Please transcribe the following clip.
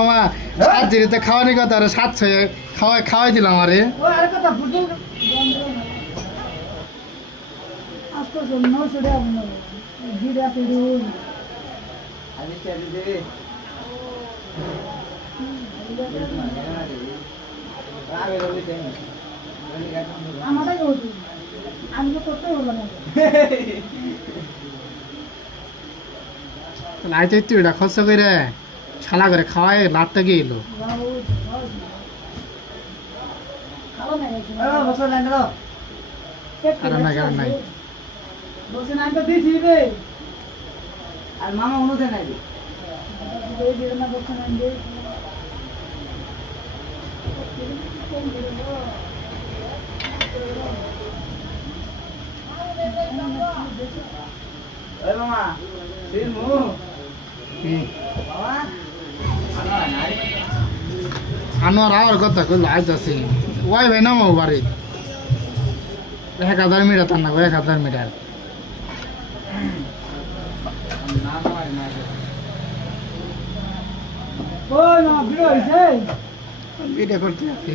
মামা সাত জিরিতে খাওয়ানি কথা আরে 700 খাওয়াই দিলাম আরে ও আর কথা ফুটবল আজকে জন্য সেটা আমরা গিরা পেরু আমি চাই দে আমাদের আমি তো করতে হলো না আইতে তুই এটা খরচ করে শালা করে খাওয়াই লাটতে গেলো খাওয়া না বসো লাইন দাও আর নাই বসে না তো দিছি রে আর মামা অনুদে নাই এই দিন না বসে না দে ওই মামা দিমু মামা আনোয়ার আর কথা কইলো আইতাছি ওই ভাই নামো বাড়ি 1000 মিটার তার না 1000 মিটার ও না ভিড় হইছে ভিডিও করতে আছি